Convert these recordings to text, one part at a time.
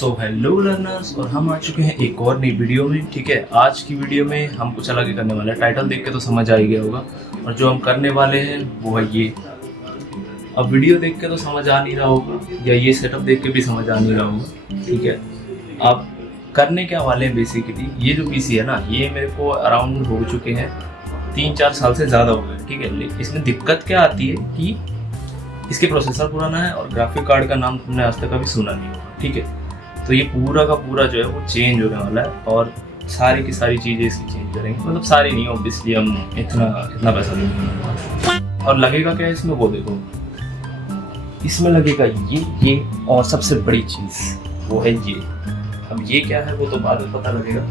So hello learners, और हम आ चुके हैं एक और नई वीडियो में। ठीक है, आज की वीडियो में हम कुछ अलग ही करने वाले हैं। टाइटल देख के तो समझ आ ही गया होगा, और जो हम करने वाले हैं वो है ये। अब वीडियो देख के तो समझ आ नहीं रहा होगा, या ये सेटअप देख के भी समझ आ नहीं रहा होगा। ठीक है, अब करने क्या वाले हैं बेसिकली, ये जो पीसी है ना, ये मेरे को अराउंड हो चुके हैं 3-4 साल से ज़्यादा हो गए। ठीक है, इसमें दिक्कत क्या आती है कि इसके प्रोसेसर पुराना है और ग्राफिक कार्ड का नाम तुमने आज तक कभी सुना नहीं होगा। ठीक है, तो ये पूरा का पूरा जो है वो चेंज होने वाला है, और सारी की सारी चीज़ें इसकी चेंज करेंगे। मतलब सारी नहीं, ऑब्वियसली हम इतना पैसा नहीं देंगे। और लगेगा क्या इसमें, वो देखो, इसमें लगेगा ये और सबसे बड़ी चीज़ वो है ये। अब ये क्या है वो तो बाद में पता लगेगा,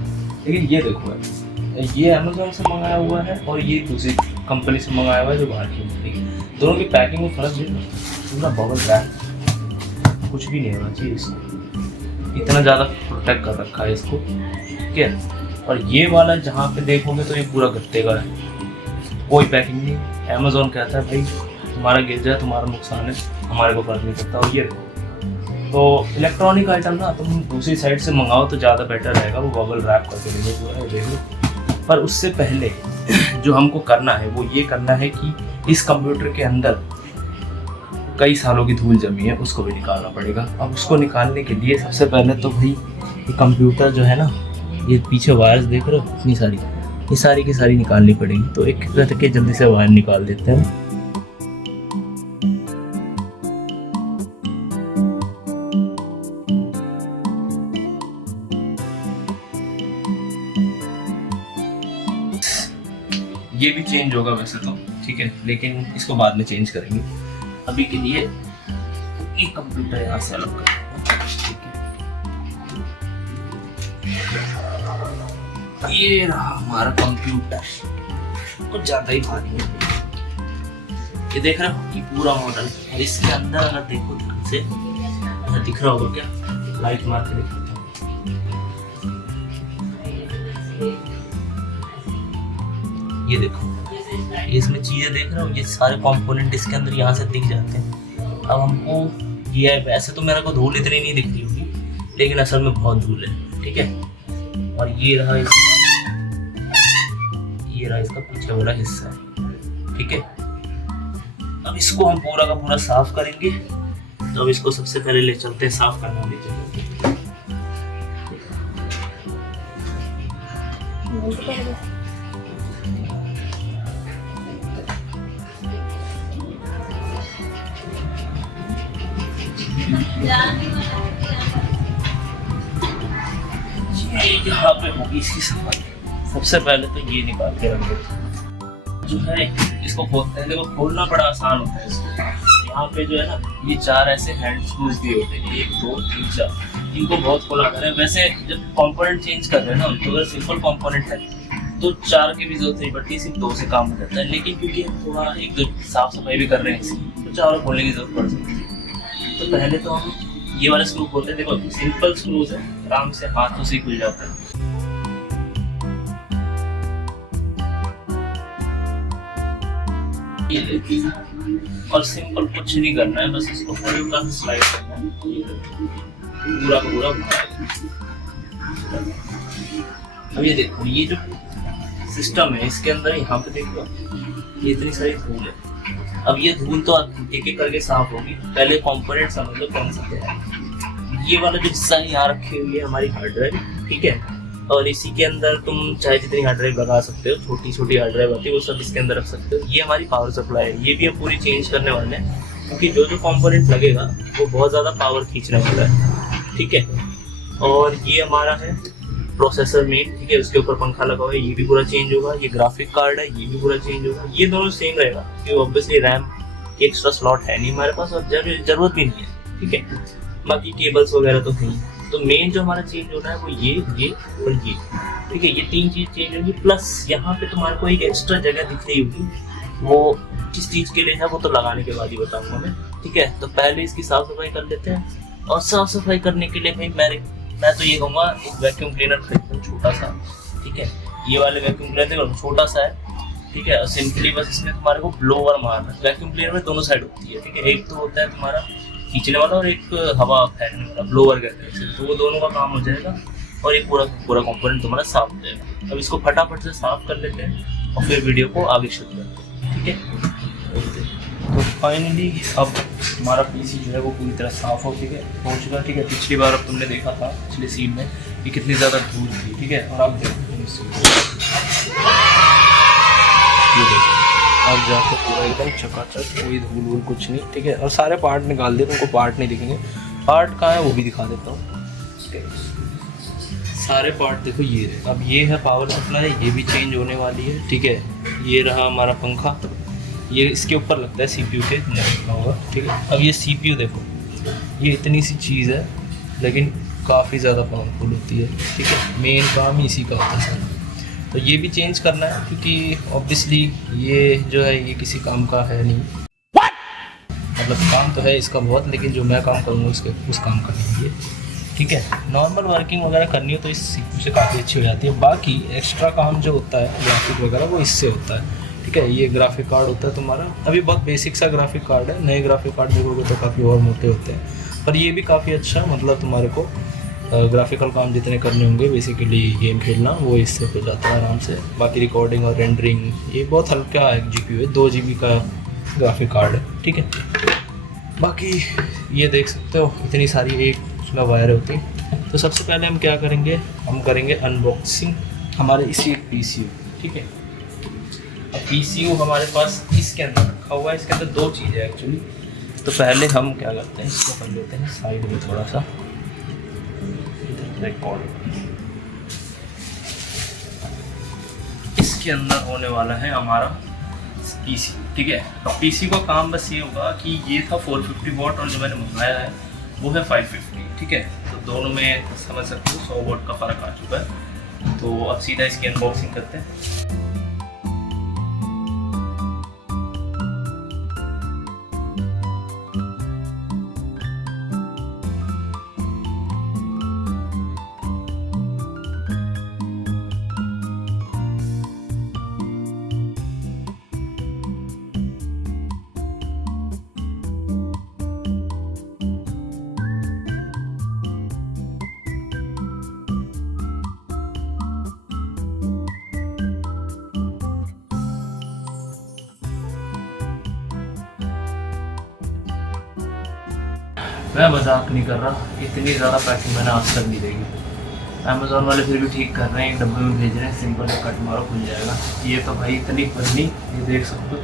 लेकिन ये देखो है, ये अमेज़ॉन से मंगाया हुआ है और ये दूसरी कंपनी से मंगाया हुआ है जो बाहर की है। ठीक है, दोनों की पैकिंग में फ़र्क देखो, पूरा बबल रैप, कुछ भी नहीं होना चाहिए इसमें, इतना ज़्यादा प्रोटेक्ट कर रखा है इसको। ठीक है, और ये वाला जहाँ पे देखोगे तो ये पूरा गत्ते का है, कोई पैकिंग नहीं। अमेज़ॉन कहता है भाई तुम्हारा गिर जाए तुम्हारा नुकसान है, हमारे को फर्क नहीं पड़ता। और ये तो इलेक्ट्रॉनिक आइटम ना तुम दूसरी साइड से मंगाओ तो ज़्यादा बेटर रहेगा, वो बबल रैप करके देंगे पूरा, देख लो। पर उससे पहले जो हमको करना है वो ये करना है कि इस कंप्यूटर के अंदर कई सालों की धूल जमी है, उसको भी निकालना पड़ेगा। अब उसको निकालने के लिए सबसे पहले तो भाई ये कंप्यूटर जो है ना, ये पीछे वायर्स देख रहे हो इतनी सारी, ये सारी की सारी निकालनी पड़ेगी। तो एक करके जल्दी से वायर निकाल देते हैं। ये भी चेंज होगा वैसे तो, ठीक है, लेकिन इसको बाद में चेंज करेंगे। अभी के लिए एक कंप्यूटर यहाँ से अलग करते हैं। ठीक है, ये रहा हमारा कंप्यूटर, कुछ ज़्यादा ही भारी है। ये देख रहे हो, ये पूरा मॉडल, और इसके अंदर अगर देखो ध्यान से, दिख रहा होगा क्या, लाइट मार के देखो, ये देखो, ये इसमें चीज़ें देख रहे हो, ये सारे कंपोनेंट इसके अंदर यहाँ से दिख जाते हैं। अब हमको ये है, वैसे तो मेरे को धूल इतनी नहीं दिख रही होगी, लेकिन असल में बहुत धूल है। ठीक है, और ये रहा इसका पीछे वाला हिस्सा। ठीक है, अब इसको हम पूरा का पूरा साफ करेंगे। तो अब इसको सबसे पहले ले चलते हैं साफ करने वाली जगह। यहाँ पे होगी इसकी सफाई। सबसे पहले तो ये निकाल के रख देते जो है, इसको खोलते हैं। देखो खोलना बड़ा आसान होता है इसको। यहाँ पे जो है ना, ये 4 ऐसे हैंड स्क्रूज दिए होते हैं, 1 2 3 4, इनको बहुत खोला करें। वैसे जब कंपोनेंट चेंज कर रहे हैं ना, तो अगर सिंपल कंपोनेंट है तो 4 की भी जरूरत नहीं पड़ती, सिर्फ 2 से काम हो जाता है। लेकिन क्योंकि हम थोड़ा 1-2 साफ सफाई भी कर रहे हैं इसकी, तो 4 खोलने की जरूरत पड़ सकती है। तो पहले तो हम ये वाला स्क्रू खोलते हैं। देखो सिंपल स्क्रूज है, आराम से हाथों से खुल जाता है। ये देखिए, और सिंपल कुछ नहीं करना है, बस इसको हल्का सा स्लाइड करना है, पूरा पूरा। अब ये देखो, ये जो सिस्टम है इसके अंदर, यहाँ पे देखो ये इतनी सारी धूल है। अब ये धूल तो एक एक करके साफ होगी। पहले कंपोनेंट समझ लो कौन सा है। ये वाला जो हिस्सा यहाँ रखी हुई है हमारी हार्ड ड्राइव, ठीक है, और इसी के अंदर तुम चाहे जितनी हार्ड ड्राइव लगा सकते हो, छोटी छोटी हार्ड ड्राइव आती है वो सब इसके अंदर रख सकते हो। ये हमारी पावर सप्लाई है, ये भी हम पूरी चेंज करने वाले हैं, क्योंकि जो जो कंपोनेंट लगेगा वो बहुत ज़्यादा पावर खींचने वाला है। ठीक है, और ये हमारा है प्रोसेसर मेन, ठीक है, उसके ऊपर पंखा लगा हुआ है, ये भी पूरा चेंज होगा। ये ग्राफिक कार्ड है, ये भी पूरा चेंज होगा। ये दोनों सेम रहेगा, क्योंकि ऑब्वियसली रैम एक्स्ट्रा स्लॉट है नहीं हमारे पास, और जरूरत भी नहीं है। ठीक है, बाकी केबल्स वगैरह तो नहीं। तो मेन जो हमारा चेंज होना है वो ये और ये। ठीक है, ये 3 चीज़ चेंज होंगी। प्लस यहाँ पे तुम्हारे को एक एक्स्ट्रा जगह दिख रही होगी, वो किस चीज़ के लिए है वो तो लगाने के बाद ही बताऊँगा मैं। ठीक है, तो पहले इसकी साफ़ सफाई कर लेते हैं। और साफ़ सफाई करने के लिए भाई मैं तो ये कहूँगा एक वैक्यूम क्लीनर खरीदो छोटा सा। ठीक है, ये वाले वैक्यूम क्लीनर छोटा सा है। ठीक है, और सिंपली बस इसमें तुम्हारे को ब्लोअर मारना है। वैक्यूम क्लीनर में दोनों साइड होती है। ठीक है, एक तो होता है तुम्हारा खींचने वाला और एक हवा फेंकने वाला, ब्लोअर कहते हैं इसे। तो वो दोनों का काम हो जाएगा और एक पूरा पूरा कंपोनेंट तुम्हारा साफ हो जाएगा। अब इसको फटाफट से साफ कर लेते हैं और फिर वीडियो को आगे शुरू करते हैं, ठीक है। तो फाइनली अब हमारा पीसी जो है वो पूरी तरह साफ़ हो चुका, ठीक है। पिछली बार अब तुमने देखा था पिछले सीन में कि कितनी ज़्यादा धूल थी, ठीक है। और अब अब जाकर पूरा एकदम चकाचक, कोई धूल वूल कुछ नहीं, ठीक है। और सारे पार्ट निकाल दिए, तुमको पार्ट नहीं दिखेंगे। पार्ट कहाँ है वो भी दिखा देता हूँ, ठीक है। सारे पार्ट देखो, ये अब ये है पावर सप्लाई, ये भी चेंज होने वाली है, ठीक है। ये रहा हमारा पंखा, ये इसके ऊपर लगता है CPU के लिखा होगा, ठीक है। अब ये CPU देखो, ये इतनी सी चीज़ है लेकिन काफ़ी ज़्यादा पावरफुल होती है, ठीक है। मेन काम ही इसी का होता है सारा। तो ये भी चेंज करना है क्योंकि ऑब्वियसली ये जो है ये किसी काम का है नहीं, मतलब काम तो है इसका बहुत, लेकिन जो मैं काम करूँगा उसके उस काम का नहीं है, ठीक है। नॉर्मल वर्किंग वगैरह करनी हो तो इस CPU से काफ़ी अच्छी हो जाती है। बाकी एक्स्ट्रा काम जो होता है ग्राफिक वगैरह वो इससे होता है, ठीक है। ये ग्राफिक कार्ड होता है तुम्हारा, अभी बहुत बेसिक सा ग्राफिक कार्ड है। नए ग्राफिक कार्ड देखोगे तो काफ़ी और मोटे होते हैं, पर ये भी काफ़ी अच्छा, मतलब तुम्हारे को ग्राफिकल काम जितने करने होंगे बेसिकली गेम खेलना, वो इससे हो जाता है आराम से। बाकी रिकॉर्डिंग और रेंडरिंग ये बहुत हल्का एक GPU है, 2 GB का ग्राफिक कार्ड है, ठीक है। बाकी ये देख सकते हो इतनी सारी एक उसमें वायर होती है। तो सबसे पहले हम क्या करेंगे, हम करेंगे अनबॉक्सिंग हमारे इसी एक PCU, ठीक है। अब PCU हमारे पास इसके अंदर रखा हुआ है, इसके अंदर 2 चीज़ें एक्चुअली। तो पहले हम क्या करते हैं, इसको कर लेते हैं साइड में थोड़ा सा, रिकॉर्ड। इसके अंदर होने वाला है हमारा PC, ठीक है। अब PC का काम बस ये होगा कि ये था 450 वाट और जो मैंने मंगाया है वो है 550, ठीक है। तो दोनों में समझ सकते हो 100 वाट का फ़र्क आ चुका है। तो अब सीधा इसकी अनबॉक्सिंग करते हैं। मैं मजाक नहीं कर रहा, इतनी ज़्यादा पैकिंग मैंने आज तक नहीं देखी। अमेज़ोन वाले फिर भी ठीक कर रहे हैं, एक डब्बे में भेज रहे हैं, सिंपल कट मारो खुल जाएगा। ये तो भाई इतनी पन्नी, ये देख सकते हो,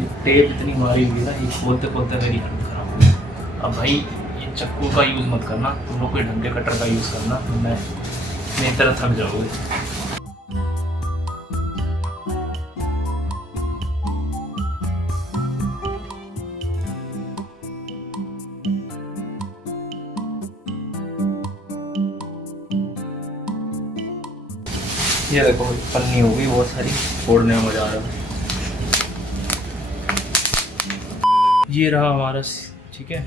ये टेप इतनी मारी हुई है ना, ये खोलते खोलते मेरी हालत खराब हो गई। अब भाई ये चक्कू का यूज़ मत करना, तुम लोग कोई ढंग के कटर का यूज़ करना, तो मैं मेरी तरह थक जाओगे। ये देखो पन्नी होगी बहुत सारी, फोड़ने में मजा आ रहा है। ये रहा हमारा, ठीक है।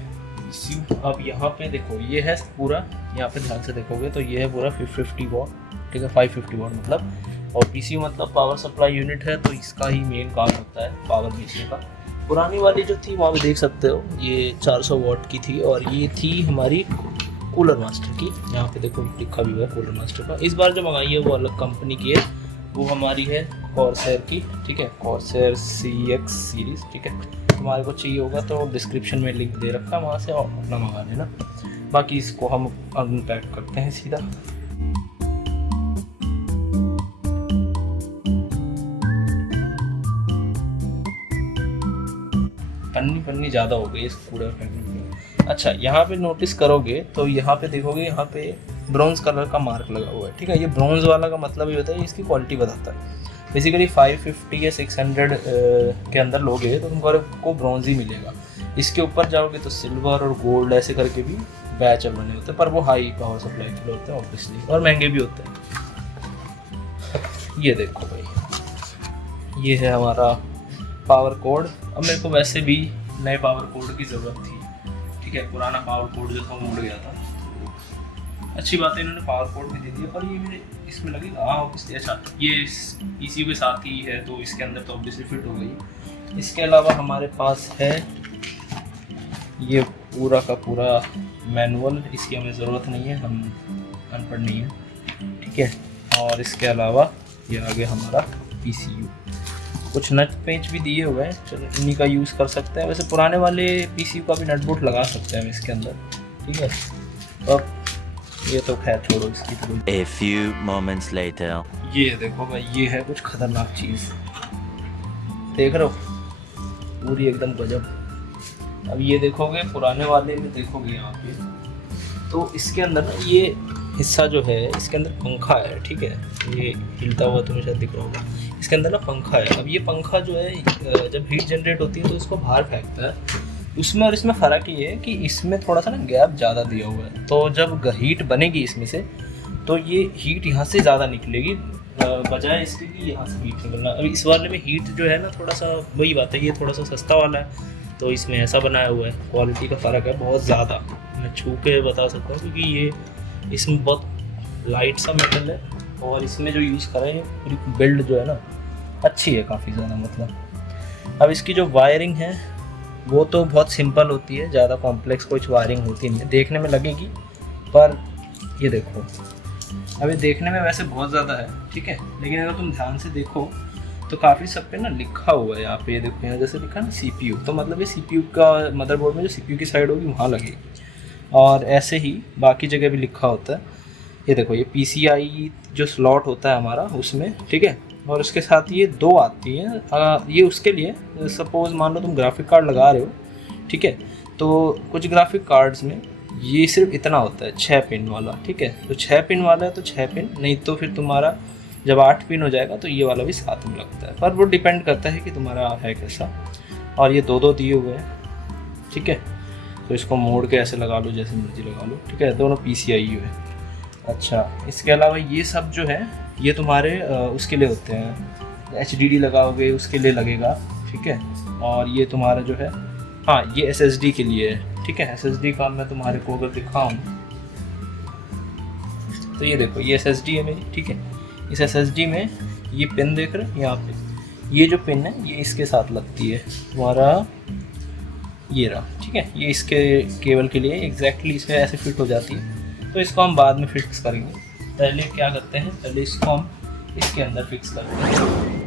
अब यहाँ पे देखो ये है पूरा, यहाँ पे ध्यान से देखोगे तो ये है पूरा 550 वाट, ठीक है। 550 वाट मतलब, और PCU मतलब पावर सप्लाई यूनिट है, तो इसका ही मेन काम होता है पावर भेजने का। पुरानी वाली जो थी वहाँ पे देख सकते हो ये 400 वाट की थी, और ये थी हमारी कूलर मास्टर की। यहाँ पे देखो लिखा भी हुआ है कूलर मास्टर का। इस बार जो मंगाई है वो अलग कंपनी की है, वो हमारी है कॉर्सर की, ठीक है। कॉर्सर CX सीरीज़, ठीक है। तुम्हारे को चाहिए होगा तो डिस्क्रिप्शन में लिंक दे रखा है, वहाँ से अपना मंगा लेना। बाकी इसको हम अनपैक करते हैं सीधा। पन्नी ज़्यादा हो गई इस पूरा पैकिंग में। अच्छा, यहाँ पे नोटिस करोगे तो यहाँ पे देखोगे, यहाँ पे ब्रॉन्ज कलर का मार्क लगा हुआ है, ठीक है। ये ब्रॉन्ज वाला का मतलब ये होता है इसकी क्वालिटी बताता है। बेसिकली 550 या 600 के अंदर लोगे तो तुमको ब्रॉन्ज ही मिलेगा। इसके ऊपर जाओगे तो सिल्वर और गोल्ड ऐसे करके भी बैच बने होते हैं, पर वो हाई पावर सप्लाई के होते हैं ऑब्वियसली, और महंगे भी होते हैं। ये देखो भाई, ये है हमारा पावर कोड। अब मेरे को वैसे भी नए पावर कोड की ज़रूरत थी, ठीक है। पुराना पावर कोड जो था वो उड़ गया था, तो अच्छी बात है इन्होंने पावर कोड भी दे दिया। पर ये मेरे इसमें लगेगा, हाँ ऑब्वियसली। अच्छा, ये PCU के साथ ही है तो इसके अंदर तो ऑब्वियसली फिट हो गई। इसके अलावा हमारे पास है ये पूरा का पूरा मैनुअल, इसकी हमें ज़रूरत नहीं है, हम अनपढ़ नहीं है, ठीक है। और इसके अलावा ये आगे हमारा PCU, कुछ नट पेंच भी दिए हुए हैं, चलो इन्हीं का यूज़ कर सकते हैं। वैसे पुराने वाले PCU का भी नट बोल्ट लगा सकते हैं हम इसके अंदर, ठीक है। अब ये तो खैर छोड़ो, इसकी तो A few moments later. ये देखो भाई, ये है कुछ खतरनाक चीज़, देख रहे हो, पूरी एकदम गजब। अब ये देखोगे पुराने वाले में, देखोगे यहाँ पे तो इसके अंदर ना ये हिस्सा जो है, इसके अंदर पंखा है, ठीक है। ये हिलता हुआ तुम्हें शायद दिख रहा होगा, इसके अंदर ना पंखा है। अब ये पंखा जो है जब हीट जनरेट होती है तो इसको बाहर फेंकता है। उसमें और इसमें फ़र्क ये है कि इसमें थोड़ा सा ना गैप ज़्यादा दिया हुआ है, तो जब हीट बनेगी इसमें से तो ये हीट यहाँ से ज़्यादा निकलेगी बजाय इसके कि यहाँ से हीट निकलना। अभी इस वाले में हीट जो है ना थोड़ा सा, वही बात है, ये थोड़ा सा सस्ता वाला है तो इसमें ऐसा बनाया हुआ है। क्वालिटी का फ़र्क है बहुत ज़्यादा, मैं छू के बता सकता हूँ, क्योंकि ये इसमें बहुत लाइट सा मेटल है और इसमें जो यूज़ करें पूरी बिल्ड जो है ना अच्छी है काफ़ी ज़्यादा, मतलब। अब इसकी जो वायरिंग है वो तो बहुत सिंपल होती है, ज़्यादा कॉम्प्लेक्स कुछ वायरिंग होती नहीं है, देखने में लगेगी, पर ये देखो अभी देखने में वैसे बहुत ज़्यादा है, ठीक है, लेकिन अगर तुम ध्यान से देखो तो काफ़ी सब पे ना लिखा हुआ है। यहाँ पे ये देखो, यहाँ जैसे लिखा ना CPU, तो मतलब ये CPU का मदरबोर्ड में जो CPU की साइड होगी वहाँ लगेगी, और ऐसे ही बाकी जगह भी लिखा होता है। ये देखो, ये PCI जो स्लॉट होता है हमारा उसमें, ठीक है, और उसके साथ ये 2 आती हैं। ये उसके लिए, सपोज़ मान लो तुम ग्राफिक कार्ड लगा रहे हो, ठीक है, तो कुछ ग्राफिक कार्ड्स में ये सिर्फ इतना होता है 6 पिन वाला, ठीक है, तो 6 पिन वाला है तो 6 पिन, नहीं तो फिर तुम्हारा जब 8 पिन हो जाएगा तो ये वाला भी साथ में लगता है, पर वो डिपेंड करता है कि तुम्हारा है कैसा। और ये 2-2 दिए हुए हैं, ठीक है, तो इसको मोड़ के ऐसे लगा लो, जैसे मर्जी लगा लो, ठीक है, दोनों PCI है। अच्छा, इसके अलावा ये सब जो है ये तुम्हारे उसके लिए होते हैं, HDD लगाओगे उसके लिए लगेगा, ठीक है। और ये तुम्हारा जो है, हाँ, ये SSD के लिए है, ठीक है। SSD का मैं तुम्हारे को अगर दिखाऊँ तो ये देखो, ये SSD है मेरी, ठीक है। इस SSD में ये पिन देख रहे हो यहाँ पे, ये जो पिन है ये इसके साथ लगती है, तुम्हारा ये रहा, ठीक है, ये इसके केबल के लिए एग्जैक्टली इसमें ऐसे फिट हो जाती है। तो इसको हम बाद में फिक्स करेंगे, पहले क्या करते हैं, पहले इसको हम इसके अंदर फिक्स करते हैं।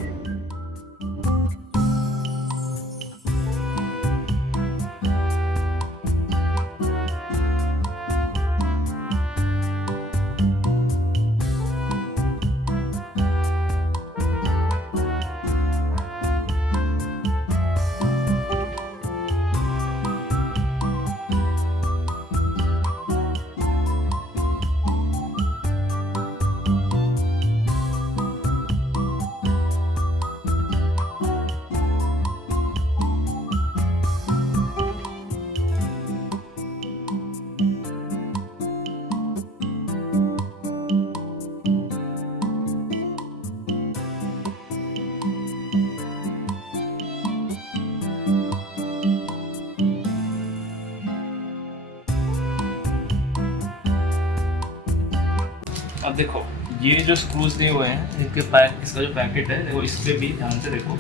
अब देखो, ये जो स्क्रूज दिए हुए हैं इनके इसका जो पैकेट है देखो, इस पर भी ध्यान से देखो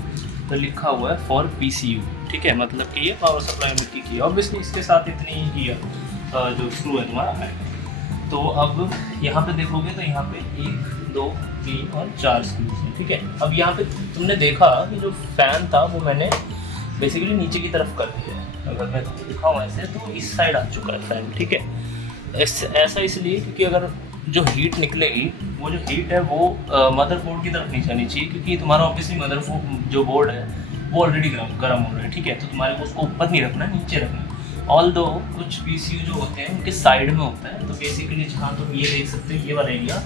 तो लिखा हुआ है फॉर PCU, ठीक है, मतलब कि ये पावर सप्लाई में की है। ऑब्वियसली इसके साथ इतनी ही जो स्क्रू है तुम्हारा है। तो अब यहाँ पे देखोगे तो यहाँ पे 1 2 3 और 4 स्क्रूज हैं, ठीक है। अब यहाँ पे तुमने देखा कि जो फैन था वो मैंने बेसिकली नीचे की तरफ कर दिया है। अगर मैं दिखाऊँ ऐसे तो इस साइड आ चुका है फैन, ठीक है। ऐसा इसलिए क्योंकि अगर जो हीट निकलेगी, वो जो हीट है वो मदरबोर्ड की तरफ नहीं जानी चाहिए, क्योंकि तुम्हारा ऑब्वियसली मदरबोर्ड जो बोर्ड है वो ऑलरेडी गर्म हो रहा है, ठीक है। तो तुम्हारे को उसको ऊपर नहीं रखना, नीचे रखना। ऑल दो कुछ PCU जो होते हैं उनके साइड में होता है, तो बेसिकली जहाँ तुम ये देख सकते हो ये वाला एरिया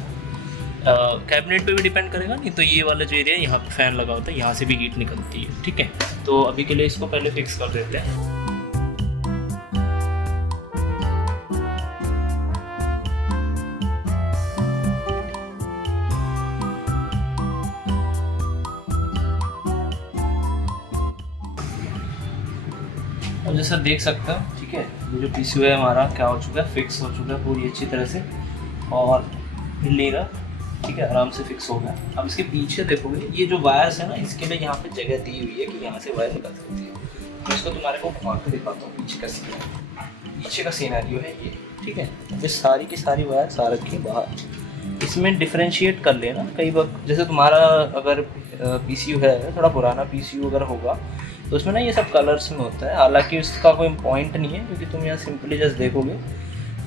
कैबिनेट पे भी डिपेंड करेगा, नहीं तो ये वाला जो एरिया यहाँ पे फैन लगा होता है, यहाँ से भी हीट निकलती है, ठीक है। तो अभी के लिए इसको पहले फिक्स कर देते हैं। अब जैसा देख सकते हो, ठीक है, ये जो PCU है हमारा क्या हो चुका है, फिक्स हो चुका है पूरी अच्छी तरह से, और हिल नहीं रहा, ठीक है, आराम से फिक्स हो गया। अब इसके पीछे देखोगे ये जो वायर्स है ना, इसके लिए यहाँ पे जगह दी हुई है कि यहाँ से वायर निकल सकती है। तो इसको तुम्हारे को घुमा के दिखाता हूँ पीछे कैसे है। पीछे का सिनेरियो है ये, ठीक है। ये सारी की सारी वायर्स आ रखी है बाहर। इसमें डिफरेंशिएट कर लेना कई वक्त, जैसे तुम्हारा अगर पीसीयू है, थोड़ा पुराना पीसीयू अगर होगा तो उसमें ना ये सब कलर्स में होता है। हालांकि उसका कोई पॉइंट नहीं है, क्योंकि तुम यहाँ सिंपली जस्ट देखोगे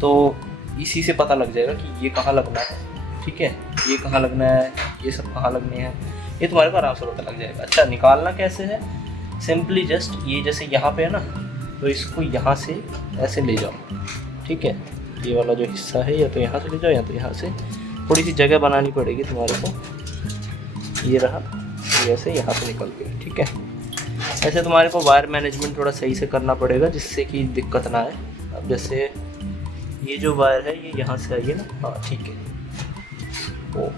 तो इसी से पता लग जाएगा कि ये कहाँ लगना है, ठीक है, ये कहाँ लगना है, ये सब कहाँ लगने हैं, ये तुम्हारे को आराम से पता लग जाएगा। अच्छा, निकालना कैसे है, सिंपली जस्ट ये जैसे यहाँ पे है ना, तो इसको यहाँ से ऐसे ले जाओ, ठीक है। ये वाला जो हिस्सा है या तो यहाँ से ले जाओ या तो यहाँ से, थोड़ी सी जगह बनानी पड़ेगी तुम्हारे को। ये रहा, ये ऐसे यहाँ से निकल गया, ठीक है। ऐसे तुम्हारे को वायर मैनेजमेंट थोड़ा सही से करना पड़ेगा जिससे कि दिक्कत ना आए। अब जैसे ये जो वायर है ये यहाँ से आई है ना, हाँ ठीक है, वो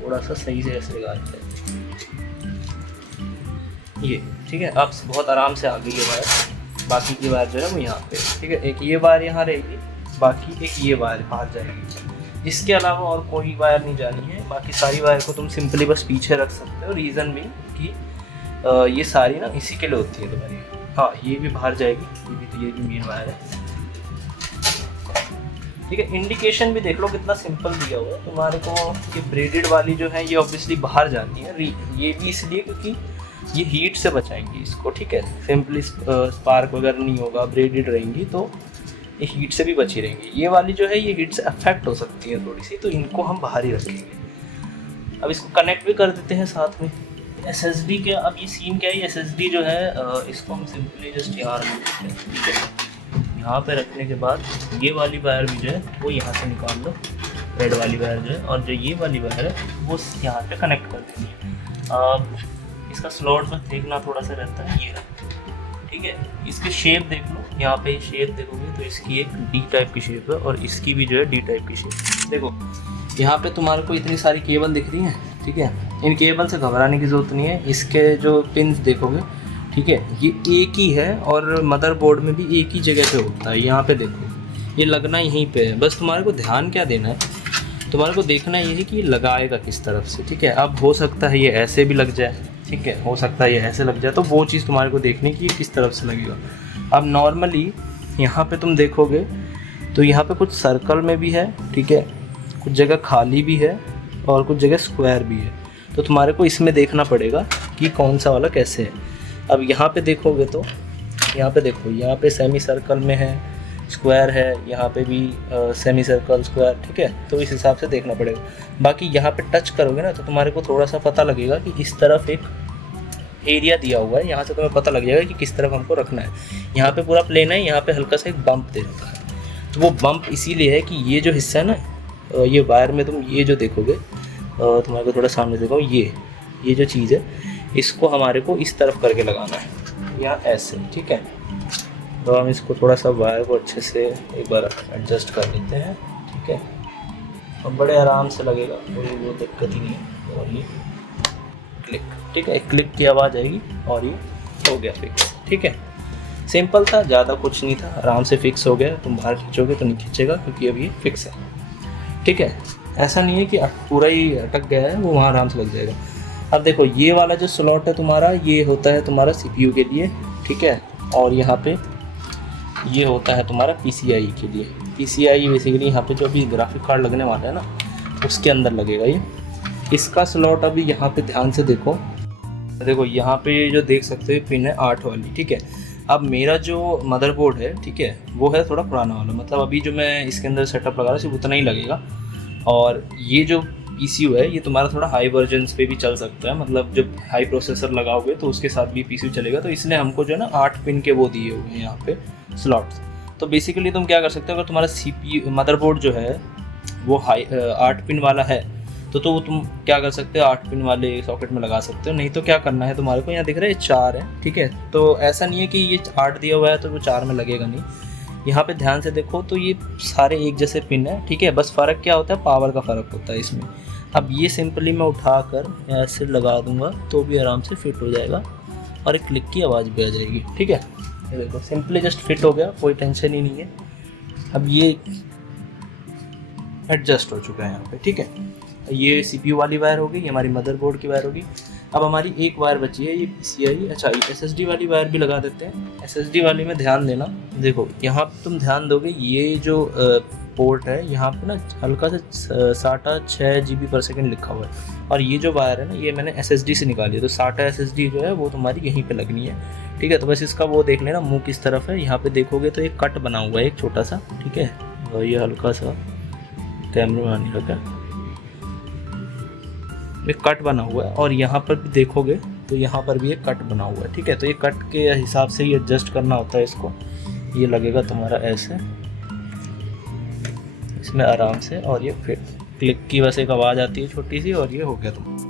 थोड़ा सा सही से ऐसे लगा देते हैं ये, ठीक है। अब बहुत आराम से आ गई है वायर। बाकी की वायर जो है वो यहाँ पे, ठीक है। एक ये वायर यहाँ रहेगी, बाकी एक ये वायर बाहर जाएगी। इसके अलावा और कोई वायर नहीं जानी है। बाकी सारी वायर को तुम सिंपली बस पीछे रख सकते हो। रीज़न भी कि ये सारी ना इसी के लिए होती है तुम्हारी। हाँ, ये भी बाहर जाएगी, ये भी मेन वायर है, ठीक है। इंडिकेशन भी देख लो कितना सिंपल दिया हुआ है तुम्हारे को। ये ब्रेडेड वाली जो है ये ऑब्वियसली बाहर जानी है, ये भी इसलिए क्योंकि ये हीट से बचाएंगी इसको, ठीक है। सिंपली स्पार्क वगैरह नहीं होगा, ब्रेडेड रहेंगी तो ये हीट से भी बची रहेंगी। ये वाली जो है ये हीट से अफेक्ट हो सकती है थोड़ी सी, तो इनको हम बाहर ही रखेंगे। अब इसको कनेक्ट भी कर देते हैं साथ में SSD के। अब ये सीन क्या है, SSD जो है इसको हम सिंपली जस्ट यहाँ रख देते हैं, ठीक है। यहाँ पे रखने के बाद ये वाली वायर भी जो है वो यहाँ से निकाल लो, रेड वाली वायर जो है, और जो ये वाली वायर है वो यहाँ पे कनेक्ट कर देनी है। अब इसका स्लॉट में देखना थोड़ा सा रहता है, ये रहा, ठीक है। इसकी शेप देख लो, यहाँ पे शेप देखोगे तो इसकी एक डी टाइप की शेप है और इसकी भी जो है डी टाइप की शेप। देखो यहाँ पे तुम्हारे को इतनी सारी केबल दिख रही हैं, ठीक है। इन केबल से घबराने की ज़रूरत नहीं है। इसके जो पिन्स देखोगे, ठीक है, ये एक ही है और मदरबोर्ड में भी एक ही जगह पे होता है। यहाँ पे देखो ये लगना यहीं पे है। बस तुम्हारे को ध्यान क्या देना है, तुम्हारे को देखना ये है कि ये लगाएगा किस तरफ से, ठीक है। अब हो सकता है ये ऐसे भी लग जाए, ठीक है, हो सकता है ये ऐसे लग जाए, तो वो चीज़ तुम्हारे को देखनी कि ये किस तरफ से लगेगा। अब नॉर्मली यहाँ पे तुम देखोगे तो यहाँ पे कुछ सर्कल में भी है, ठीक है, कुछ जगह खाली भी है और कुछ जगह स्क्वायर भी है। तो तुम्हारे को इसमें देखना पड़ेगा कि कौन सा वाला कैसे है। अब यहाँ पे देखोगे तो यहाँ पे देखो, यहाँ पे सेमी सर्कल में है, स्क्वायर है, यहाँ पे भी सेमी सर्कल स्क्वायर, ठीक है। तो इस हिसाब से देखना पड़ेगा। बाकी यहाँ पे टच करोगे ना तो तुम्हारे को थोड़ा सा पता लगेगा कि इस तरफ एक एरिया दिया हुआ है, यहाँ से तुम्हें पता लग जाएगा कि किस तरफ हमको रखना है। यहाँ पे पूरा प्लेन है, यहाँ पे हल्का सा एक बम्प दे रखा है। तो वो बम्प इसीलिए है कि ये जो हिस्सा है ना, ये वायर में तुम ये जो देखोगे, तुम्हारे को थोड़ा सामने देखो, ये जो चीज़ है इसको हमारे को इस तरफ करके लगाना है या ऐसे, ठीक है। तो हम इसको थोड़ा सा वायर को अच्छे से एक बार एडजस्ट कर लेते हैं, ठीक है। और बड़े आराम से लगेगा, कोई वो दिक्कत ही नहीं है। और ये क्लिक, ठीक है, क्लिक की आवाज़ आएगी और ये हो गया फिक्स, ठीक है। सिंपल था, ज़्यादा कुछ नहीं था, आराम से फिक्स हो गया। तुम बाहर खींचोगे तो नहीं खींचेगा क्योंकि अभी ये फिक्स है, ठीक है। ऐसा नहीं है कि पूरा ही अटक गया है, वो वहाँ आराम से लग जाएगा। अब देखो ये वाला जो स्लॉट है तुम्हारा, ये होता है तुम्हारा CPU के लिए, ठीक है। और यहाँ पे ये होता है तुम्हारा PCI के लिए। PCI बेसिकली यहाँ पे जो अभी ग्राफिक कार्ड लगने वाला है ना, उसके अंदर लगेगा ये। इसका स्लॉट अभी यहाँ पे ध्यान से देखो, यहाँ पे जो देख सकते हो पिन है 8 वाली, ठीक है। अब मेरा जो मदरबोर्ड है, ठीक है, वो है थोड़ा पुराना वाला, मतलब अभी जो मैं इसके अंदर सेटअप लगा रहा हूँ सिर्फ उतना ही लगेगा। और ये जो PCU है ये तुम्हारा थोड़ा हाई वर्जन्स पे भी चल सकता है, मतलब जब हाई प्रोसेसर लगाओगे तो उसके साथ भी PCU चलेगा। तो इसलिए हमको जो है ना 8 पिन के वो दिए हुए हैं यहाँ पे स्लॉट्स। तो बेसिकली तुम क्या कर सकते हो, अगर तुम्हारा CPU मदरबोर्ड जो है वो 8 पिन वाला है तो तुम क्या कर सकते हो, 8 पिन वाले सॉकेट में लगा सकते हो। नहीं तो क्या करना है तुम्हारे को, यहाँ दिख रहा है 4 है, ठीक है। तो ऐसा नहीं है कि ये 8 दिया हुआ है तो वो 4 में लगेगा नहीं। यहाँ पे ध्यान से देखो तो ये सारे एक जैसे पिन है, ठीक है। बस फ़र्क क्या होता है, पावर का फ़र्क होता है इसमें। अब ये सिंपली मैं उठाकर ऐसे लगा दूंगा तो भी आराम से फिट हो जाएगा और एक क्लिक की आवाज़ भी आ जाएगी, ठीक है। ये देखो सिंपली जस्ट फिट हो गया, कोई टेंशन ही नहीं है। अब ये एडजस्ट हो चुका है यहाँ पे, ठीक है। ये CPU वाली वायर होगी, ये हमारी मदरबोर्ड की वायर होगी। अब हमारी एक वायर बची है, ये PCI, अच्छा SSD वाली वायर भी लगा देते हैं। SSD वाली में ध्यान देना, देखो यहाँ पे तुम ध्यान दोगे, ये जो पोर्ट है यहाँ पे ना हल्का सा SATA 6 GB/s लिखा हुआ है, और ये जो वायर है ना ये मैंने SSD से निकाली है, तो SATA SSD जो है वो तुम्हारी यहीं पे लगनी है, ठीक है। तो बस इसका वो देख लेना मुंह किस तरफ है, यहाँ पे देखोगे तो एक कट बना हुआ है एक छोटा सा, ठीक है। और ये हल्का सा कैमरा में आने लगा, एक कट बना हुआ है, और यहाँ पर भी देखोगे तो यहाँ पर भी एक कट बना हुआ है, ठीक है। तो ये कट के हिसाब से ही एडजस्ट करना होता है इसको, ये लगेगा तुम्हारा ऐसे इसमें आराम से, और ये फिर क्लिक की बस एक आवाज़ आती है छोटी सी, और ये हो गया तुम।